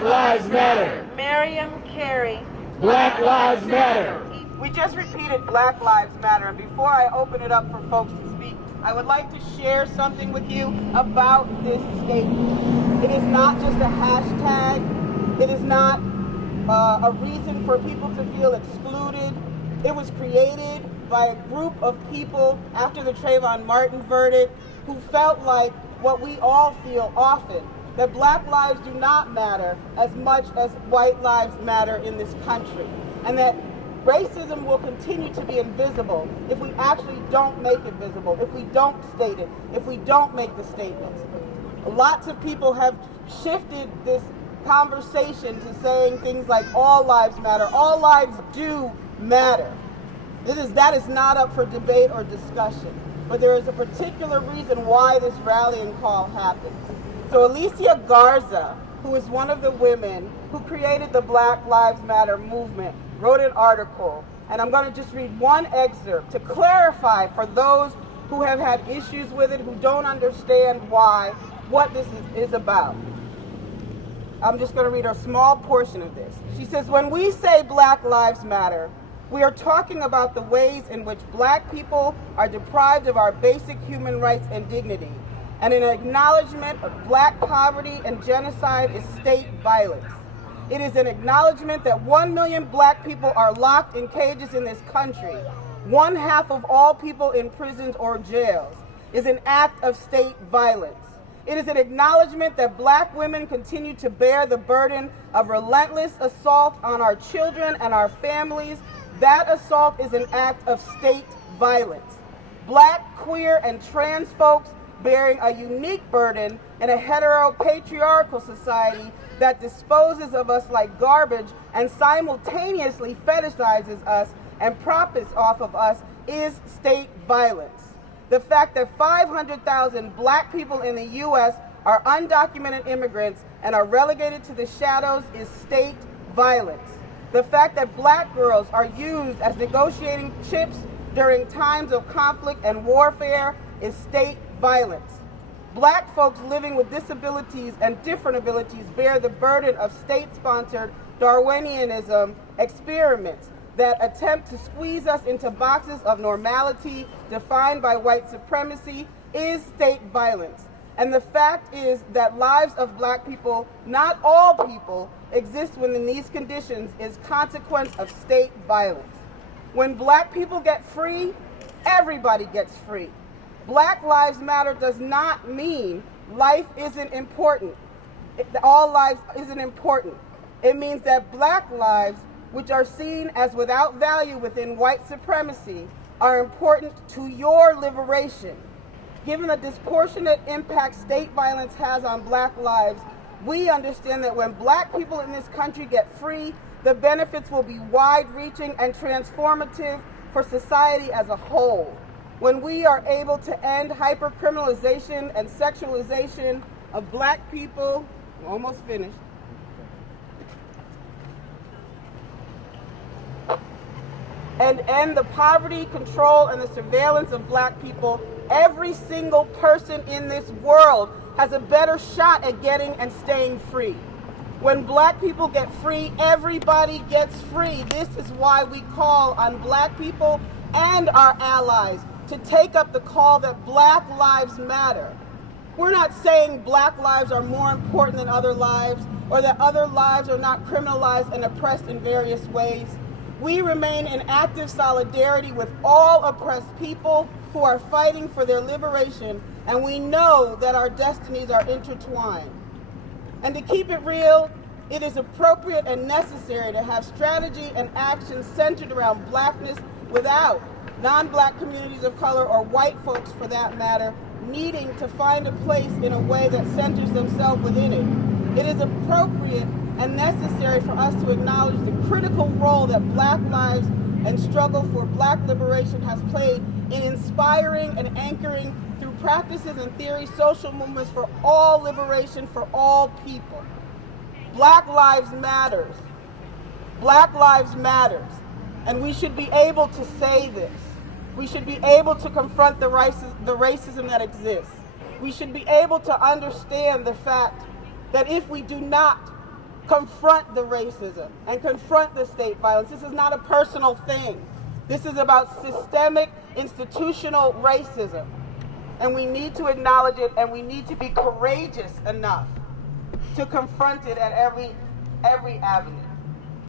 Black Lives Matter. Miriam Carey. Black Lives Matter. We just repeated Black Lives Matter, and before I open it up for folks to speak, I would like to share something with you about this statement. It is not just a hashtag. It is not a reason for people to feel excluded. It was created by a group of people after the Trayvon Martin verdict who felt like what we all feel often, that black lives do not matter as much as white lives matter in this country, and that racism will continue to be invisible if we actually don't make it visible, if we don't state it, if we don't make the statements. Lots of people have shifted this conversation to saying things like all lives matter, all lives do matter. That is not up for debate or discussion, but there is a particular reason why this rallying call happens. So Alicia Garza, who is one of the women who created the Black Lives Matter movement, wrote an article, and I'm going to just read one excerpt to clarify for those who have had issues with it, who don't understand what this is about. I'm just going to read a small portion of this. She says, when we say Black Lives Matter, we are talking about the ways in which black people are deprived of our basic human rights and dignity, and an acknowledgement of black poverty and genocide is state violence. It is an acknowledgement that 1 million black people are locked in cages in this country. 1/2 of all people in prisons or jails is an act of state violence. It is an acknowledgement that black women continue to bear the burden of relentless assault on our children and our families. That assault is an act of state violence. Black, queer, and trans folks bearing a unique burden in a heteropatriarchal society that disposes of us like garbage and simultaneously fetishizes us and profits off of us is state violence. The fact that 500,000 black people in the U.S. are undocumented immigrants and are relegated to the shadows is state violence. The fact that black girls are used as negotiating chips during times of conflict and warfare is state violence. Black folks living with disabilities and different abilities bear the burden of state-sponsored Darwinianism experiments that attempt to squeeze us into boxes of normality defined by white supremacy is state violence. And the fact is that lives of black people, not all people, exist within these conditions is consequence of state violence. When black people get free, everybody gets free. Black Lives Matter does not mean life isn't important. All lives isn't important. It means that black lives, which are seen as without value within white supremacy, are important to your liberation. Given the disproportionate impact state violence has on black lives, we understand that when black people in this country get free, the benefits will be wide-reaching and transformative for society as a whole. When we are able to end hypercriminalization and sexualization of black people, I'm almost finished, and end the poverty, control, and the surveillance of black people, every single person in this world has a better shot at getting and staying free. When black people get free, everybody gets free. This is why we call on black people and our allies to take up the call that Black Lives Matter. We're not saying black lives are more important than other lives, or that other lives are not criminalized and oppressed in various ways. We remain in active solidarity with all oppressed people who are fighting for their liberation, and we know that our destinies are intertwined. And to keep it real, it is appropriate and necessary to have strategy and action centered around blackness without non-black communities of color, or white folks for that matter, needing to find a place in a way that centers themselves within it. It is appropriate and necessary for us to acknowledge the critical role that black lives and struggle for black liberation has played in inspiring and anchoring through practices and theories social movements for all liberation for all people. Black lives matters. Black lives matters. And we should be able to say this. We should be able to confront the racism that exists. We should be able to understand the fact that if we do not confront the racism and confront the state violence. This is not a personal thing. This is about systemic, institutional racism. And we need to acknowledge it, and we need to be courageous enough to confront it at every avenue.